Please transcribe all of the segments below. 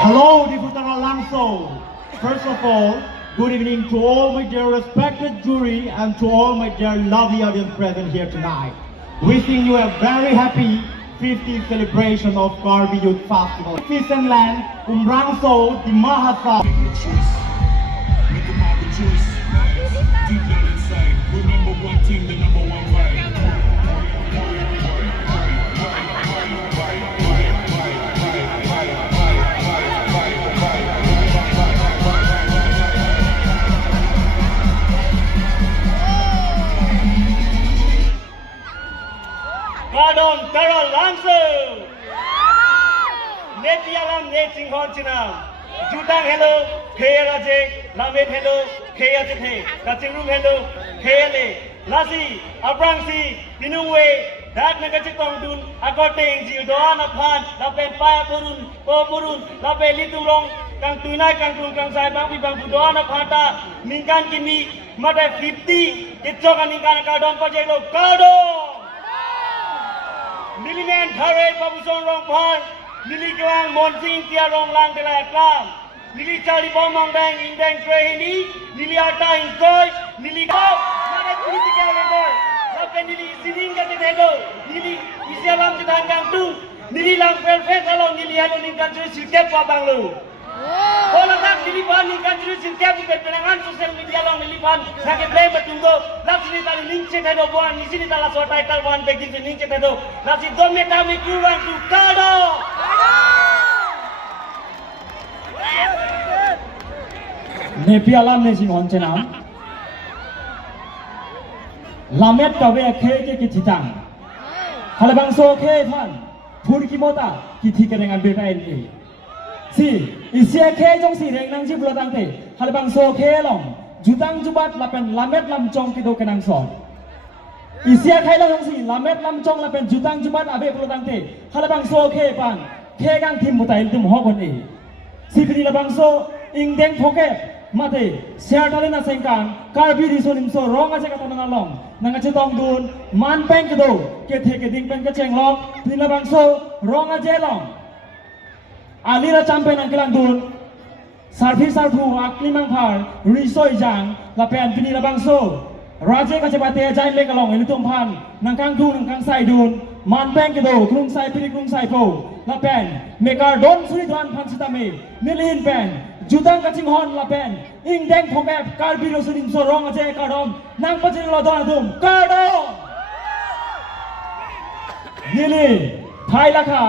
Hello, Diputara Langso. First of all, good evening to all my dear respected jury and to all my dear lovely audience present here tonight. Wishing you a very happy 50th celebration of Garbi Youth Festival. Peace and land, Umrangso, the Mahasa. Make a choice. Make a market choice. Deep down inside, remember one team, the number one fight. Pardon, Carol Langso. Neti alam neti honchina. Jutang hello, Kaya Raje, Lamed hello, Kaya Tete, Kachirung hello, Kaya Le, Lasi, Abrangsi, Pinungwe, Dat Nagachitong Dun, Akoteng, Jildoan Apan, Lapen Paya Purun, Po Purun, Lapen Liturong, Kang Tunai, Kang Tung, Kang Sai Bang, Bang Budoan Apata, Minkan Kimi, Mata 50, Kitchokan Minkan Kardon Pajelo, Kardon! Nilimen Thare Babusong Rongpan, Nili Kwang Monjing Tia Rong Lang de la Klam, Nili Chali Bomong Dang Indeng Trehini, Nili Ata Inkoy, Nili Kau, Nada Critical Level, Lapen Nili Sining Katedo, Nili Isialam Jitan Kang Tu, Nili Lang Perfect Along Nili Halo Ningkan Juri Sikep Wabanglu. Kalau tak dilipan Ningkan Juri Sikep bukan penangan sosial media long dilipan, sakit blame betunggo, lap sini tali link cetedo buan, di sini tala so title buan begin link cetedo, lap si domme kami kurang tu kado. Nepi alam ne sing honchena. Lamet kawe ke kititang. Halabang so ke than, purki mota kiti kerengan beta ini. Si, isia ke jong si reng nang jiblo tangte, halabang so ke long, jutang jubat lapen lamet lam chong kido kenang so. Isia ke long si lamet lam chong lapen jutang jubat abe blo tangte, halabang so ke pan, ke gang tim mutai tum hokon ni. Si pini labang so ingdeng poket. Mate, share talina sengkang, karbi risonim so rong aja kata mengalong, nangace tong dun, man peng kedo, ke ding peng ke cenglong, pila bangso, rong aja long. Alira champion angkilang dun, sarfi sarfu akli mangpar, risoi jang, lapen pini bangso, raje kachepate jain lekalong, ini tumpan, nangkang dun, nangkang sai dun, man peng kedo, krung sai pini krung sai po, lapen, mekar don suri tuan pan sitame, nilihin pen. Jutang kacing hon lapen, ingdeng pokep, karbi rosunim so rong aja kardom, nang pacin lo don adum, kardom. Nili, thai lakha,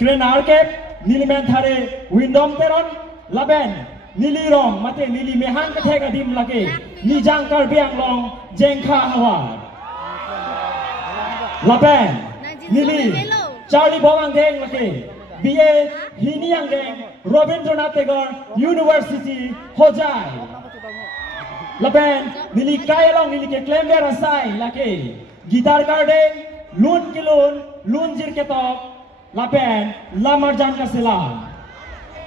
kren arkep, nili men thare, windom teron, lapen, nili rong, mate nili mehan kathe kadim lake, nijang karbi ang long, jengkha hawar. Lapen, nili, Charlie Bawang deng lake. BA Hini Angdeng Rabindranath Tagore University Hojai. Lapen nili kaya long nili ke claim bear asai lake gitar kardeng lun kilun lun jir ke top lapen lamarjan ka sila.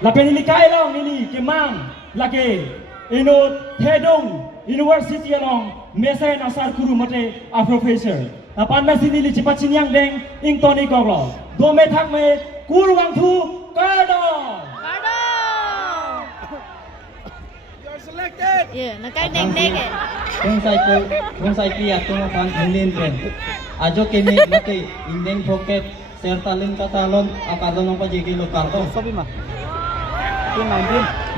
Lapen nili kaya long nili ke mang lake inut Thedung University along mesen asar kuru mate a professor. Lapan nasi nili cipat sinyang deng ing Tony Koglo. Dome thak me Kurwang tu Kado. You're selected. Yeah, nakai deng-deng eh. Kung sai kia tong pan hilin pen. Ajo kini laki indeng poket sertalin katalon akadon ng pajigi lokal ko. Sabi ma.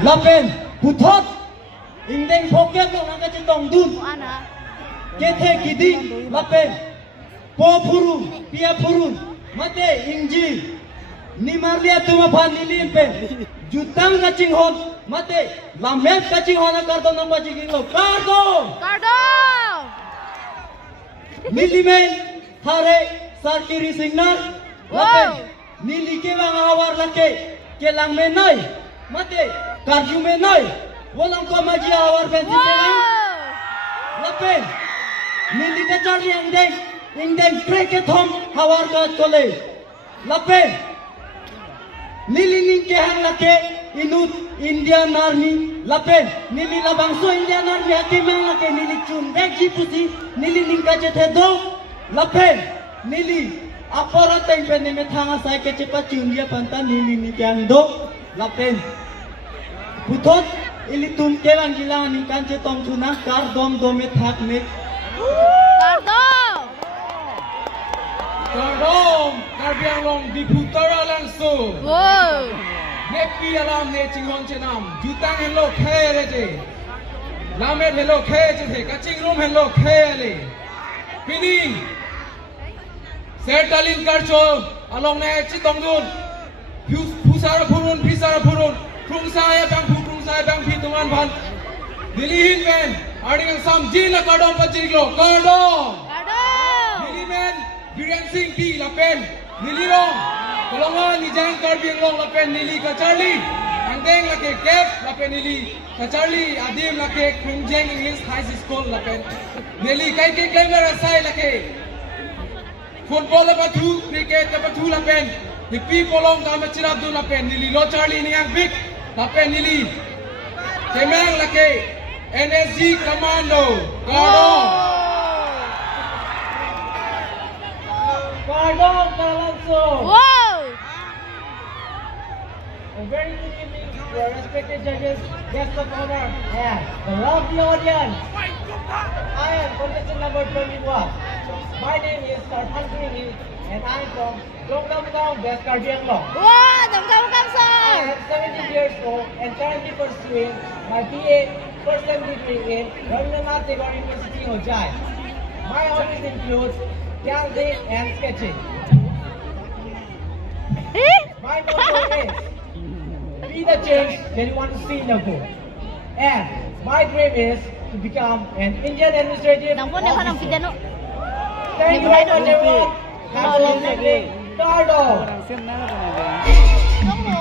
Lapen putot indeng poket lo nakachitong dun. Ana. Kethe kidi lapen po purun pia purun mate ingji. Nimarlia tuma pan nilin pen jutang kacing hon mate lamet kacing hon kardo ng pajigi lo kardo nilimen hare sarkiri signal lapen nilike wang awar lake ke lang menai mate karju menai walang ko maji awar pen siteng lapen nilike charli ingdeng kreket hom awar ka kole lapen Nilining kehang lake inut Indian Army lapen nili labangso Indian Army hakimang lake nili chundek jipusi nili ningka jethedo lapen nili apara teng pen me thanga sai ke chepa chundia pantan nili ni kyang do lapen. Putot ilitum kewang gilang ni kanche tong tuna kar dom domet hak nik. Kardom, Karbiang Long diputara langsung. Wow. Nepi alam ne chingon chenam, jutang hello khere je. Lamet hello khere je, kaching room hello khere. Pini. Sertalin karcho, along ne chitong dun. Pusara purun, Krung saya bang pitungan ban. Dilihin men, ading sam jila kardom pachiglo, kardom. Dili men. Biren Singh P. Lapen, Nili Long, Kolongan Nijang Karbiang Long Lapen Nili Kacharli, Angdeng Lake Kef Lapen Nili Kacharli, Adim Lake Krungjeng English High School Lapen Nili Kai Ke Klenger Asai Lake Football Lapatu, Cricket Lapatu Lapen, Hippie Polong Kamachirabdu Lapen Nili Lo Charlie Niang Big Lapen Nili Kemang Lake NSG Commando, Gordon. Kardom langsung. Wow. A very good evening to our respected judges, guests of honor, and the lovely audience. I am contestant number 21. My name is Sarpan Krini, and I am from Dongdam, West Karbiang Long. Wow, damkam I sir. am 17 years old and currently pursuing my BA first time degree in Rabindranath Tagore University, Hojai. My hobbies include dancing and sketching. My motto is, be the change that you want to see in the world. And my dream is to become an Indian administrative Nampun dia kan officer. pidano. Thank you very much everyone. Have a lovely day. Cardo! Tunggu.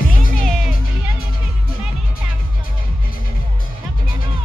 Ini dia ni pidano ni tak. Tapi dia no.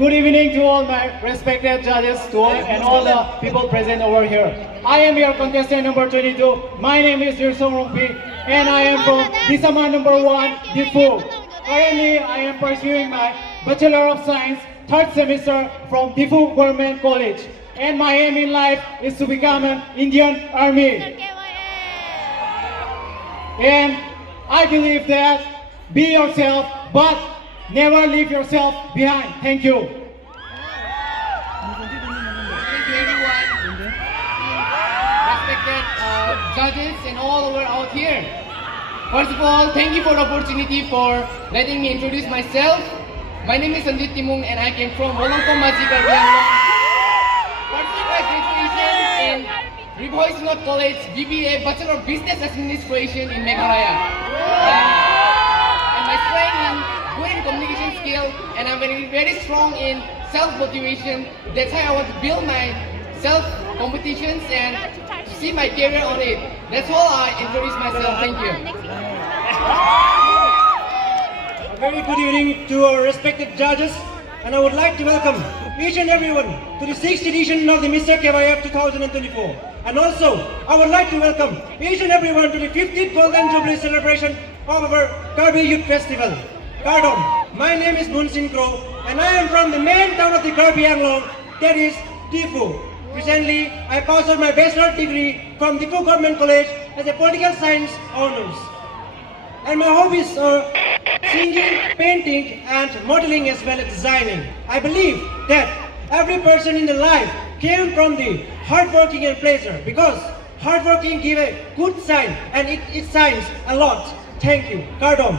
Good evening to all my respected judges, and all the people present over here. I am your contestant number 22. My name is Yursong Rongpi, and I am from Disama number 1, Difu. Currently, I am pursuing my Bachelor of Science, 3rd semester from Difu Government College. And my aim in life is to become an Indian Army. And I believe that be yourself, but never leave yourself behind. Thank you. Thank you everyone, respected judges and all over out here. First of all, thank you for the opportunity for letting me introduce myself. My name is Sanjit Timung and I came from Wolongkom Maji Karbiang Long. Pursuing my graduation in Riboy Singot College, BBA Bachelor of Business Administration in Meghalaya. And my strength in good in communication skill, and I'm very strong in self-motivation. That's how I want to build my self-competitions and see my career on it. That's all I introduce myself. Thank you. A very good evening to our respected judges, and I would like to welcome each and everyone to the 6th edition of the Mr. KYF 2024. And also, I would like to welcome each and everyone to the 50th Golden Jubilee celebration of our Karbi Youth Festival. Kardom, my name is Munsin Kro, and I am from the main town of the Karbiang Long, that is Difu. Recently, I passed out my bachelor degree from Difu Government College as a political science honors. And my hobbies are singing, painting, and modeling as well as designing. I believe that every person in the life came from the hardworking and pleasure, because hardworking gives a good sign and it shines a lot. Thank you. Kardom.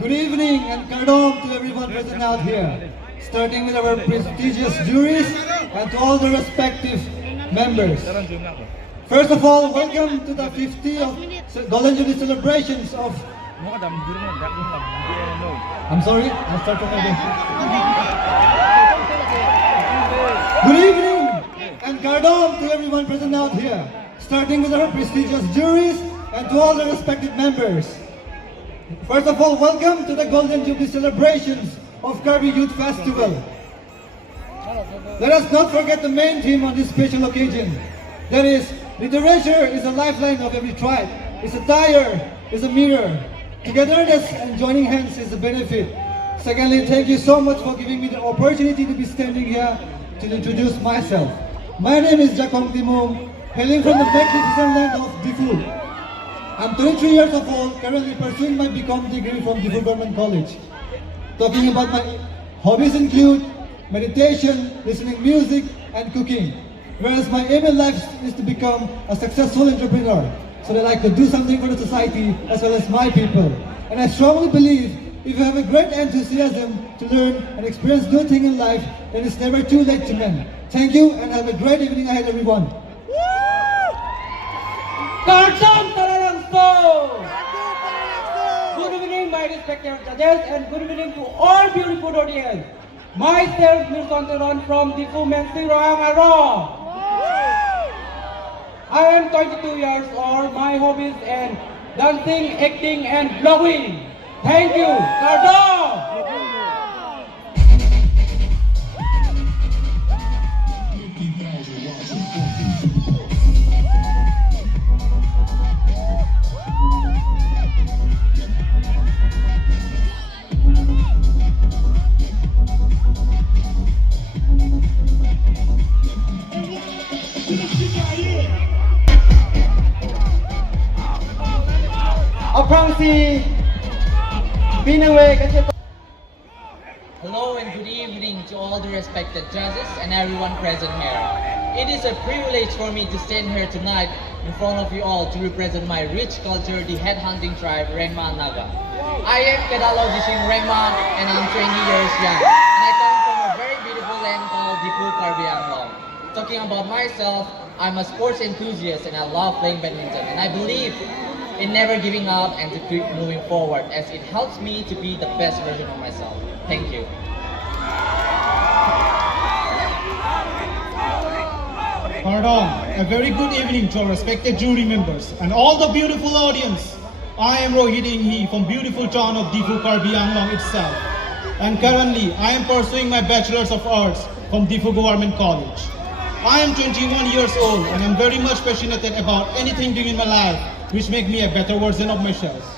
Good evening and Kardom to everyone present out here, starting with our prestigious juries and to all the respective members. First of all, welcome to the 50th Golden Jubilee celebrations of... I'm sorry, I'll start from again. Good evening and Kardom to everyone present out here, starting with our prestigious juries and to all the respective members. First of all, welcome to the Golden Jubilee celebrations of Kirby Youth Festival. Let us not forget the main theme on this special occasion. That is, literature is a lifeline of every tribe. It's a tire, it's a mirror. Togetherness and joining hands is a benefit. Secondly, thank you so much for giving me the opportunity to be standing here to introduce myself. My name is Jakong Timung, hailing from the magnificent land of Difu. I'm 23 years of old, currently pursuing my BCom degree from Difu Government College. Talking about my hobbies include meditation, listening music, and cooking. Whereas my aim in life is to become a successful entrepreneur, so that I could do something for the society as well as my people. And I strongly believe if you have a great enthusiasm to learn and experience new things in life, then it's never too late to mend. Thank you and have a great evening ahead, everyone. Good evening, my respected judges, and good evening to all beautiful audience. Myself, Mr. Santaron from the Women's Aro. I am 22 years old. My hobbies and dancing, acting, and vlogging. Thank you, Cardo. Hello and good evening to all the respected judges and everyone present here. It is a privilege for me to stand here tonight in front of you all to represent my rich culture, the headhunting tribe, Rengma Naga. I am Kedalo Jishing Rengma and I'm 20 years young. And I come from a very beautiful land called Difu Karbi Anglong. Talking about myself, I'm a sports enthusiast and I love playing badminton. And I believe in never giving up and to keep moving forward as it helps me to be the best version of myself. Thank you. Pardon, a very good evening to our respected jury members and all the beautiful audience. I am Rohit Inghi from beautiful town of Difu Karbi Anglong itself. And currently, I am pursuing my Bachelor's of Arts from Difu Government College. I am 21 years old and I'm very much passionate about anything doing in my life which make me a better version of myself.